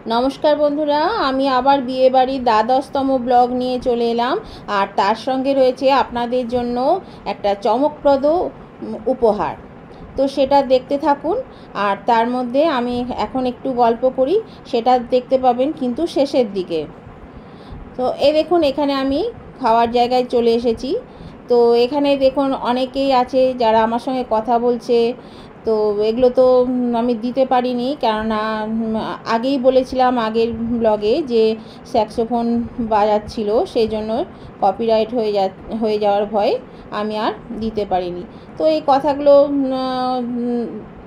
नमस्कार बंधुरा आमी आबार बिये बाड़ीर द्वादशतम ब्लग निये चले एलाम और तार संगे रयेछे आपनादेर जोन्नो एकटा चमकप्रद उपहार। तो सेटा देखते थाकुन और तार मध्य आमी एखन एकटू गल्प करी सेटा देखते पाबेन किन्तु शेषेर दिके। तो ए देखुन एखाने आमी खावार जायगाय चले एसेछि। तो एखाने देखुन अनेकेई आछे जारा आमार संगे कथा बोलछे। तो एगुलो तो आमी दिते पारिनी केनना आगेई बोलेछिलाम आगेर ब्लगे जे सैक्सोफोन बाजाच्छिलो सेइजोन्नो कपिराइट हये जाओयार भये आमी आर दिते पारिनी। तो एई कथागुलो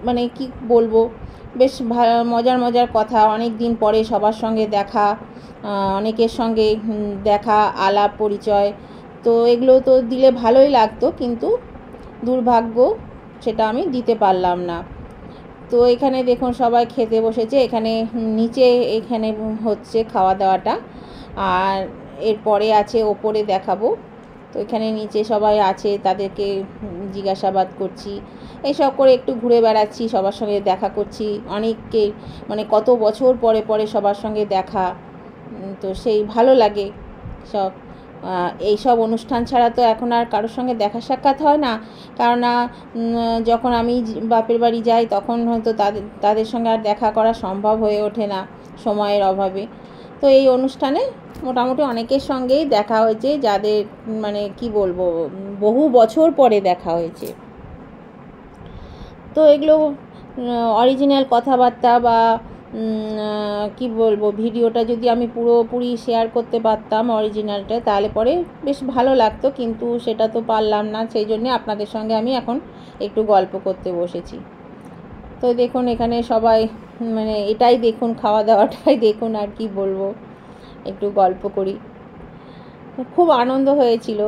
माने कि बोलबो बेश मजार मजार कथा अनेक दिन परे सबार संगे देखा अनेकेर संगे देखा आलाप परिचय। तो एगुलो तो दिले भालोई लागतो किन्तु दुर्भाग्य सेटा आमी दिते पारलाम ना। तो एखाने देखुन सबाई खेते बसेছে एखाने नीचे एखाने होच्छे खावा दाওয়াটা আর এরপরে আছে ওপরে দেখাবো। তো এখানে নিচে সবাই আছে তাদেরকে জিজ্ঞাসাবাদ করছি এইসব করে একটু ঘুরে বেড়াচ্ছি সবার সঙ্গে দেখা করছি অনেককে মানে কত বছর পরে পরে সবার সঙ্গে দেখা। তো সেই ভালো লাগে সব এই সব অনুষ্ঠান ছাড়া তো এখন আর কারোর সঙ্গে দেখা সাক্ষাৎ হয় না। কারণ যখন আমি বাপের বাড়ি যাই তখন হয়তো তাদের সঙ্গে আর দেখা করা সম্ভব হয়ে ওঠে না সময়ের অভাবে। তো এই অনুষ্ঠানে মোটামুটি অনেকের সঙ্গেই দেখা হয়েছে যাদের মানে কি বলবো বহু বছর পরে দেখা হয়েছে। তো এগুলো অরিজিনাল কথাবার্তা বা কি বলবো ভিডিওটা যদি আমি পুরোপুরি শেয়ার করতে পারতাম অরিজিনালটা তাহলে পরে বেশ ভালো লাগতো কিন্তু সেটা তো পারলাম না। সেই জন্য আপনাদের সঙ্গে আমি এখন একটু গল্প করতে বসেছি। তো দেখুন এখানে সবাই মানে এটাই দেখুন খাওয়া দাওয়াটাই দেখুন আর কি বলবো একটু গল্প করি। খুব আনন্দ হয়েছিল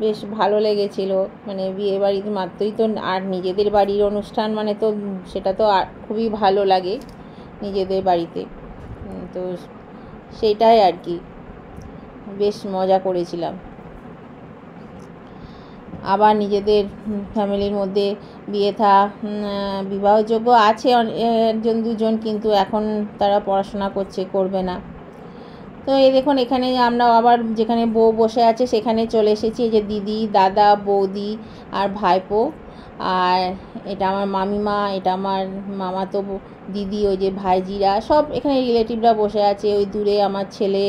বেশ ভালো লেগেছিল মানে বিয়ে বাড়িতে মাত্রই তো আর নিজেদের বাড়ির অনুষ্ঠান মানে তো সেটা তো খুবই ভালো লাগে নিজেদের বাড়িতে। তো সেটাই আর কি বেশ মজা করেছিলাম। আবার নিজেদের ফ্যামিলির মধ্যে বিয়ে থা বিবাহযোগ্য আছে একজন দুজন কিন্তু এখন তারা পড়াশোনা করবে না। তো এই দেখুন এখানে আমরা আবার যেখানে বউ বসে আছে সেখানে চলে এসেছি। এই যে দিদি দাদা বৌদি আর ভাইপো আর এটা আমার মামিমা এটা আমার মামাতো দিদি ওই যে ভাইজিরা সব এখানে রিলেটিভরা বসে আছে। ওই দূরে আমার ছেলে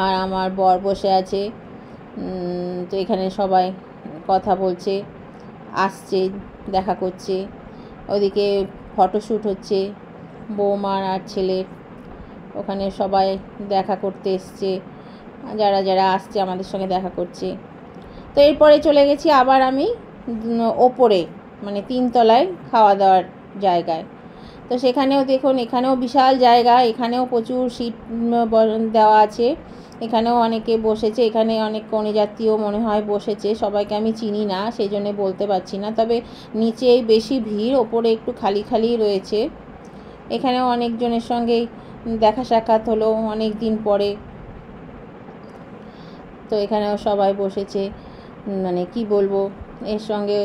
আর আমার বর বসে আছে। তো এখানে সবাই কথা বলছে আসছে দেখা করছে। ওদিকে ফটোশ্যুট হচ্ছে বৌমার আর ছেলের ওখানে সবাই দেখা করতে এসছে যারা যারা আসছে আমাদের সঙ্গে দেখা করছে। তো এরপরে চলে গেছি আবার আমি ওপরে মানে 3 তলায় খাওয়া দাওয়ার জায়গায়। তো সেখানেও দেখুন এখানেও বিশাল জায়গা এখানেও প্রচুর সিট দেওয়া আছে এখানেও অনেকে বসেছে। এখানে অনেক কনেযাত্রীও মনে হয় বসেছে সবাইকে আমি চিনি না সেই জন্য বলতে পারছি না। তবে নিচেই বেশি ভিড় ওপরে একটু খালি খালি রয়েছে। এখানেও অনেকজনের সঙ্গেই দেখা সাক্ষাৎ হলো অনেক দিন পরে। তো এখানেও সবাই বসেছে মানে কি বলবো এর সঙ্গে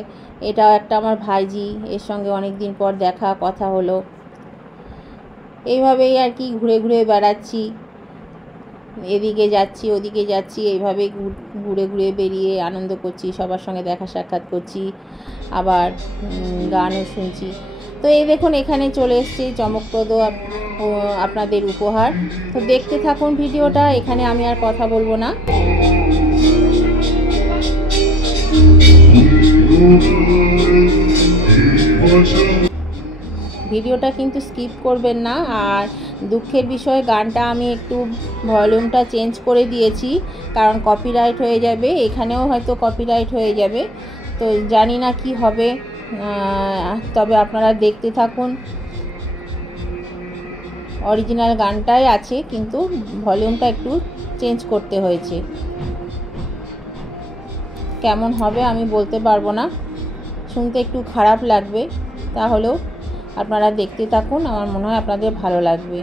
এটাও একটা আমার ভাইজি এর সঙ্গে অনেক দিন পর দেখা কথা হলো। এইভাবেই আর কি ঘুরে ঘুরে বেড়াচ্ছি এদিকে যাচ্ছি ওদিকে যাচ্ছি এইভাবে ঘুরে ঘুরে বেরিয়ে আনন্দ করছি সবার সঙ্গে দেখা সাক্ষাৎ করছি আবার গানও শুনছি। তো এই দেখুন এখানে চলে এসেছে চমকপ্রদ আপনাদের উপহার। তো দেখতে থাকুন ভিডিওটা এখানে আমি আর কথা বলবো না। ভিডিওটা কিন্তু স্কিপ করবেন না। আর দুঃখের বিষয় গানটা আমি একটু ভলিউমটা চেঞ্জ করে দিয়েছি কারণ কপিরাইট হয়ে যাবে এখানেও হয়তো কপিরাইট হয়ে যাবে। তো জানি না কি হবে তবে আপনারা দেখতে থাকুন। অরিজিনাল গানটাই আছে কিন্তু ভলিউমটা একটু চেঞ্জ করতে হয়েছে। কেমন হবে আমি বলতে পারবো না শুনতে একটু খারাপ লাগবে তাহলেও আপনারা দেখতে থাকুন আমার মনে হয় আপনাদের ভালো লাগবে।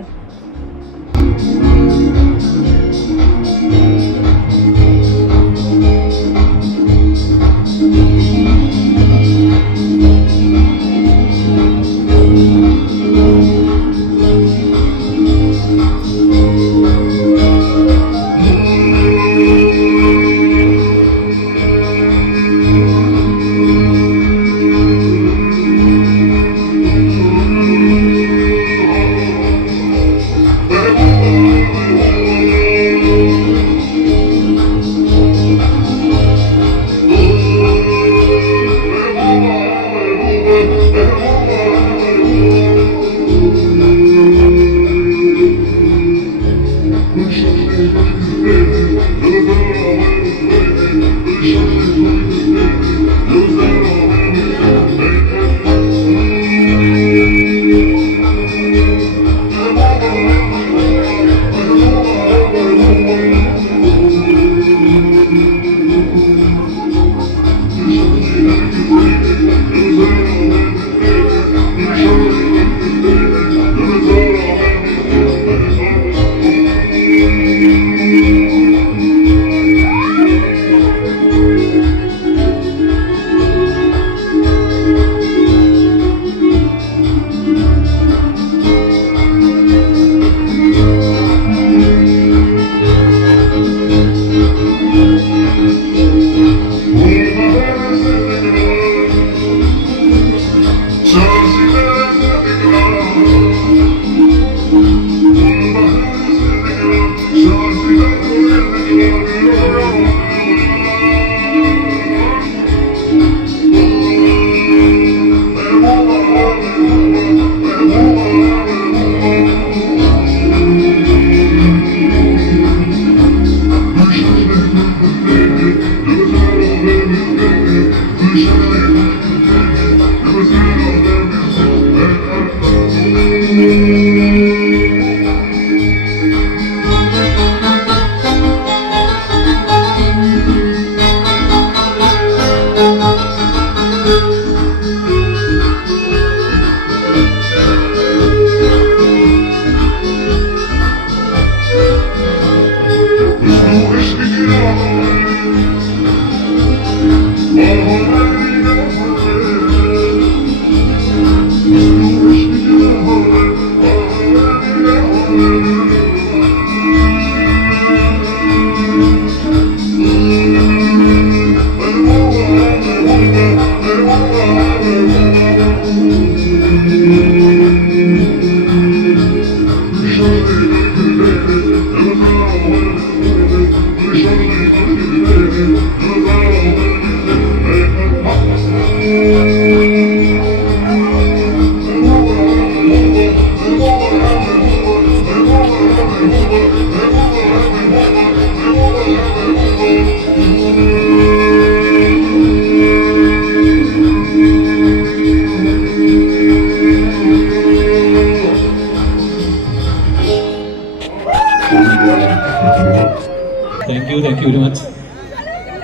Thank you very much.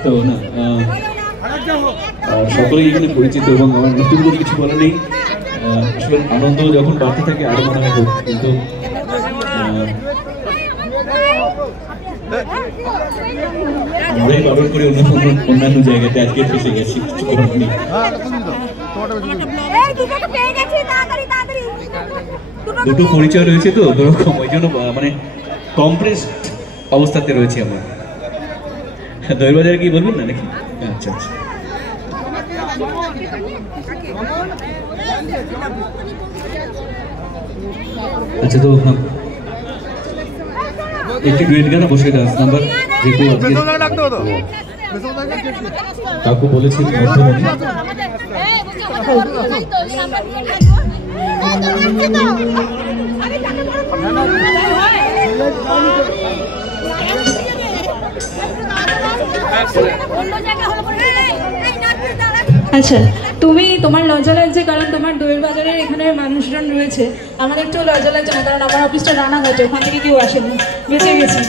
তো না সকলেই এখানে পরিচিত এবং আমার নতুন করে কিছু বলা নেই। আসলে আনন্দ যখন বাড়তে থাকে আরো মনে হয় হোক, কিন্তু আমরাই বারণ করে অন্যান্য জায়গাতে আজকে ফেসে গেছি, কিছু করার নেই। দুটো পরিচয় রয়েছে তো দুরকম, ওই জন্য মানে কম্প্রেসড অবস্থাতে রয়েছে আমরা। দইয়ের বাজারে কি বলবেন না নাকি? আচ্ছা আচ্ছা, আচ্ছা। তো একটি ডুয়েট গান অবশ্যই ডান্স নাম্বার, যেহেতু কাকু বলেছেন আচ্ছা, তুমি তোমার লজ্জা লাগছে কারণ তোমার দইয়ের বাজারের এখানে মানুষজন রয়েছে। আমার একটু লজ্জা লাগছে না, কারণ আমার অফিসটা রানাঘাটে, ওখান থেকে কেউ আসেনি, বেঁচে গেছি।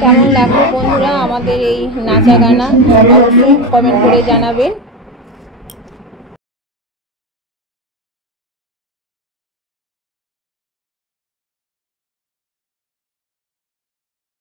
কেমন লাগলো বন্ধুরা আমাদের এই নাচা গানা, অবশ্যই কমেন্ট করে জানাবেন।